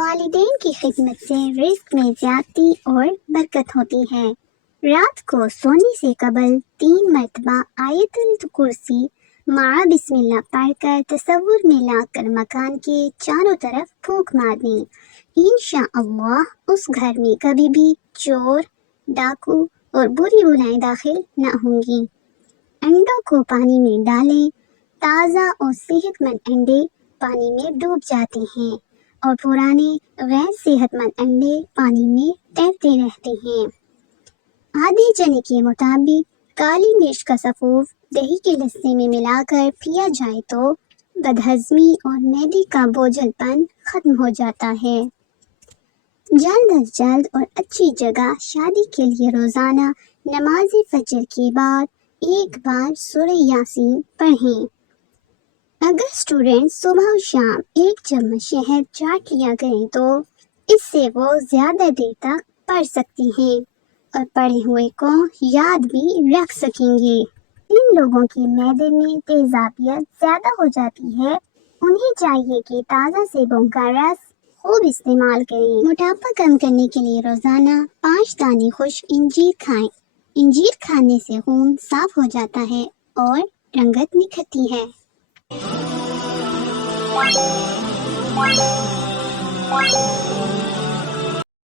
والدین کی خدمت سے رزق میں زیادتی اور برکت ہوتی ہے۔ رات کو سونے سے قبل 3 مرتبہ آیت الکرسی مع بسم اللہ پڑھ کر تصور میں لا کر مکان کے چاروں طرف پھونک مارنی۔ انشاءاللہ اس گھر میں کبھی بھی چور، ڈاکو اور بری بلائیں داخل نہ ہوں گی۔ انڈوں کو پانی میں ڈالیں۔ تازہ اور صحت مند انڈے پانی میں ڈوب جاتے ہیں اور پرانے غیر صحت مند انڈے پانی میں تیرتے رہتے ہیں۔ آدھے چنے کے مطابق کالی مرچ کا سفوف دہی کے لسی میں ملا کر پیا جائے تو بدہضمی اور معدے کا بوجھل پن ختم ہو جاتا ہے۔ جلد از جلد اور اچھی جگہ شادی کے لیے روزانہ نماز فجر کے بعد ایک بار سورہ یاسین پڑھیں۔ اگر اسٹوڈنٹ صبح و شام 1 چمچ شہد چاٹ لیا کریں تو اس سے وہ زیادہ دیر تک پڑھ سکتی ہیں اور پڑھے ہوئے کو یاد بھی رکھ سکیں گے۔ جن لوگوں کے معدے میں تیزابیت زیادہ ہو جاتی ہے انہیں چاہیے کہ تازہ سیبوں کا رس خوب استعمال کریں۔ موٹاپا کم کرنے کے لیے روزانہ 5 دانے خشک انجیر کھائیں۔ انجیر کھانے سے خون صاف ہو جاتا ہے اور رنگت نکھرتی ہے۔